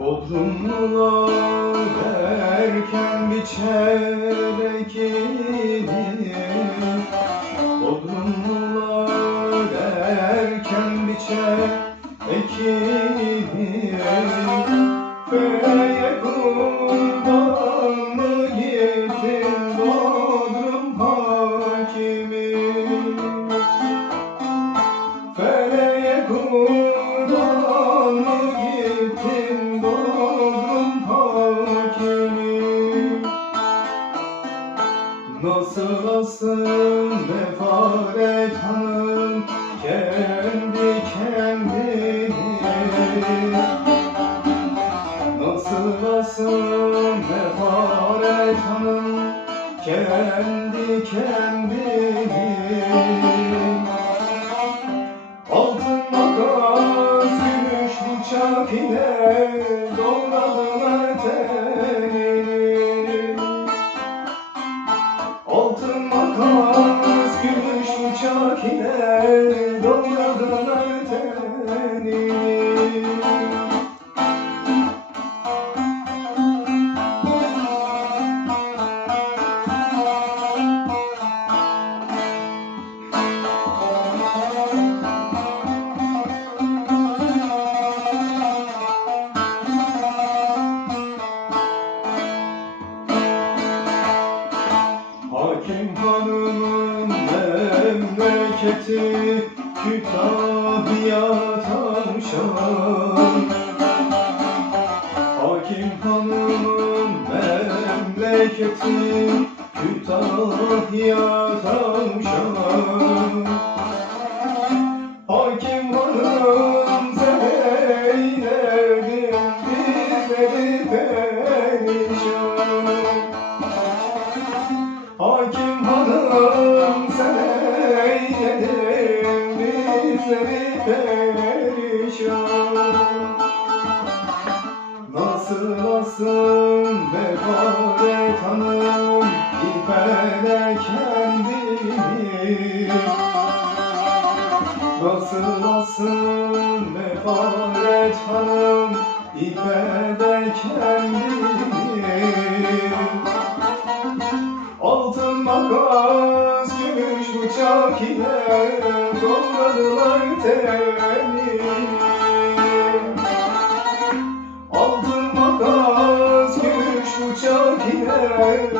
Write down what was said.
Bodrumlular erken biçer ekini Bodrumlular erken biçer ekini Feye Nasıl asın Nefaret Hanım kendi kendini. Nasıl asın Nefaret Hanım kendi kendini. Altın makas, gümüş bıçak ile bıçak ile doğradılar tenini. Hakim hanımın memleketi Kütahya tavşan Hakim hanımın memleketi Kütahya tavşan İpele kendini Nasıl nasıl Mefaret hanım İpele kendini Altın makas, gümüş bıçak ile doğradılar tenini. Altın makas, gümüş bıçak ile